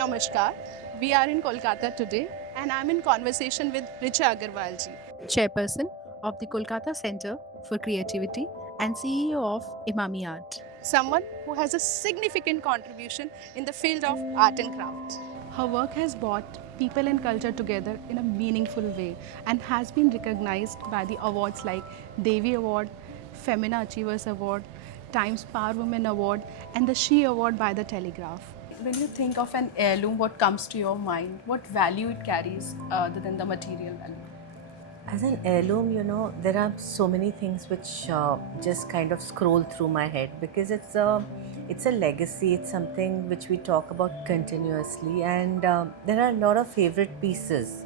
Namaskar. We are in Kolkata today and I'm in conversation with Richa Agarwal ji, chairperson of the Kolkata Center for Creativity and CEO of Imami Art. Someone who has a significant contribution in the field of art and craft. Her work has brought people and culture together in a meaningful way and has been recognized by the awards like Devi Award, Femina Achievers Award, Times Power Women Award, and the She Award by the Telegraph. When you think of an heirloom, what comes to your mind? What value it carries other than the material value? As an heirloom, there are so many things which just kind of scroll through my head because it's a legacy. It's something which we talk about continuously, and there are a lot of favorite pieces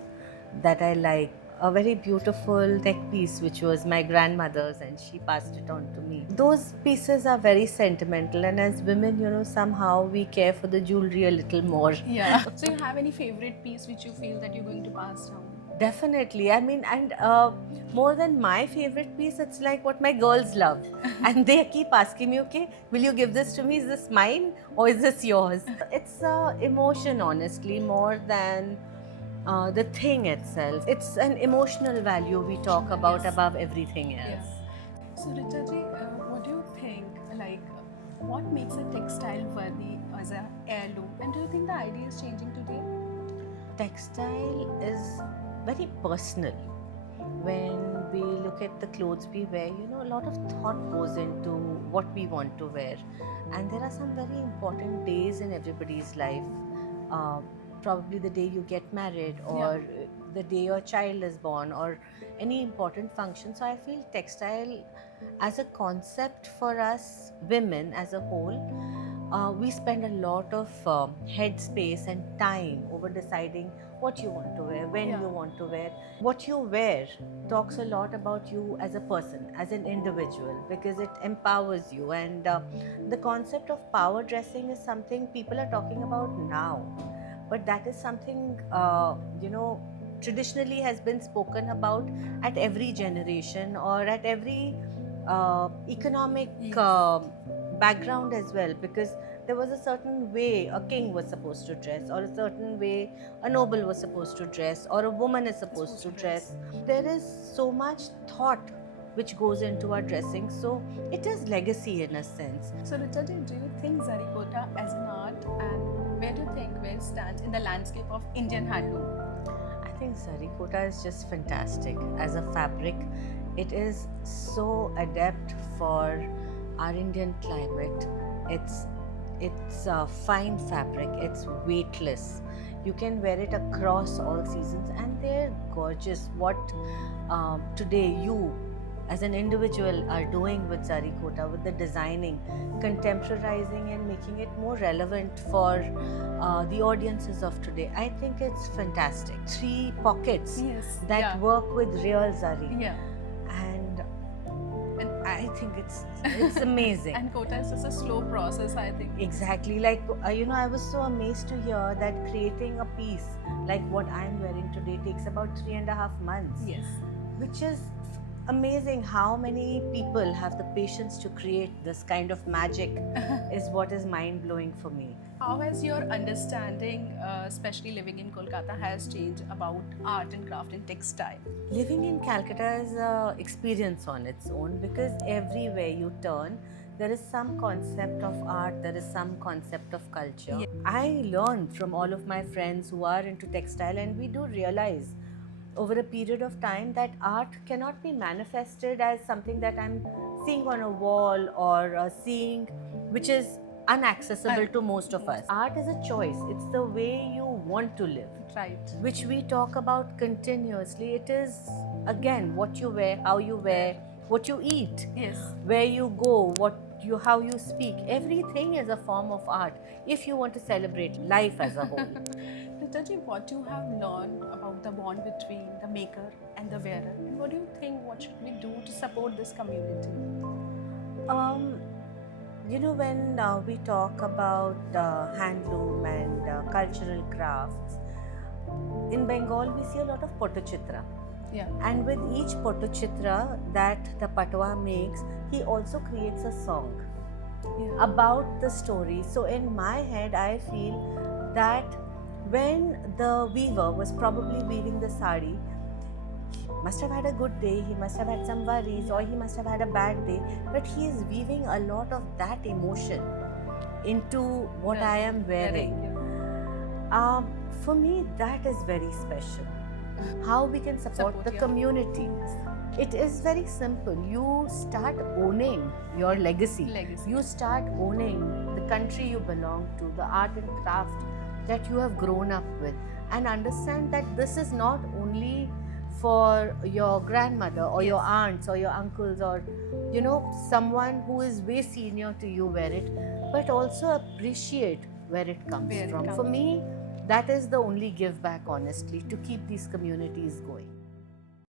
that I like. A very beautiful neck piece, which was my grandmother's, and she passed it on to me. Those pieces are very sentimental, and as women, somehow we care for the jewelry a little more. Yeah. So, you have any favorite piece which you feel that you're going to pass down? Definitely. I mean, and more than my favorite piece, it's like what my girls love. And they keep asking me, okay, will you give this to me? Is this mine or is this yours? It's emotion, honestly, more than the thing itself. It's an emotional value we talk about Yes. above everything else. Yeah. So, Richa ji, what do you think? What makes a textile worthy as an heirloom? And do you think the idea is changing today? Textile is very personal. When we look at the clothes we wear, a lot of thought goes into what we want to wear. And there are some very important days in everybody's life. Uh, Probably the day you get married, or the day your child is born, or any important function. So I feel textile as a concept for us women as a whole, we spend a lot of headspace and time over deciding what you want to wear, when you want to wear. What you wear talks a lot about you as a person, as an individual, because it empowers you. And the concept of power dressing is something people are talking about now, but that is something traditionally has been spoken about at every generation or at every economic background as well, because there was a certain way a king was supposed to dress, or a certain way a noble was supposed to dress, or a woman is supposed to dress. There is so much thought which goes into our dressing, so it is legacy in a sense. So, Richa ji, do you think Zarikota as an art, and where do you think where it stands in the landscape of Indian handloom? I think Sarikota is just fantastic as a fabric. It is so adept for our Indian climate. It's a fine fabric. It's weightless. You can wear it across all seasons, and they're gorgeous. What today you as an individual are doing with Zarikota, with the designing, contemporarizing, and making it more relevant for the audiences of today. I think it's fantastic. 3 pockets that work with real Zari. Yeah. And I think it's amazing. And Kota is just a slow process, I think. Exactly. Like, I was so amazed to hear that creating a piece like what I'm wearing today takes about 3.5 months. Yes. Which is amazing. How many people have the patience to create this kind of magic is what is mind-blowing for me. How has your understanding, especially living in Kolkata, has changed about art and craft and textile? Living in Calcutta is an experience on its own, because everywhere you turn, there is some concept of art, there is some concept of culture. Yeah. I learned from all of my friends who are into textile, and we do realize over a period of time that art cannot be manifested as something that I'm seeing on a wall, or seeing which is unaccessible to most of us. Art is a choice. It's the way you want to live. Right. Which we talk about continuously. It is, again, what you wear, how you wear, what you eat, Yes. where you go, how you speak. Everything is a form of art if you want to celebrate life as a whole. Ritaji, what you have learned about the bond between the maker and the wearer, and what do you think, what should we do to support this community? When we talk about handloom and cultural crafts, in Bengal we see a lot of Pottochitra. Yeah. And with each Pottochitra that the Patwa makes, he also creates a song about the story. So in my head, I feel that when the weaver was probably weaving the sari, he must have had a good day, he must have had some worries, or he must have had a bad day, but he is weaving a lot of that emotion into what I am wearing. For me, that is very special. How we can support the community. It is very simple. You start owning your legacy. You start owning the country you belong to, the art and craft that you have grown up with, and understand that this is not only for your grandmother or your aunts or your uncles or someone who is way senior to you wear it, but also appreciate where it comes from. For me, that is the only give back, honestly, to keep these communities going.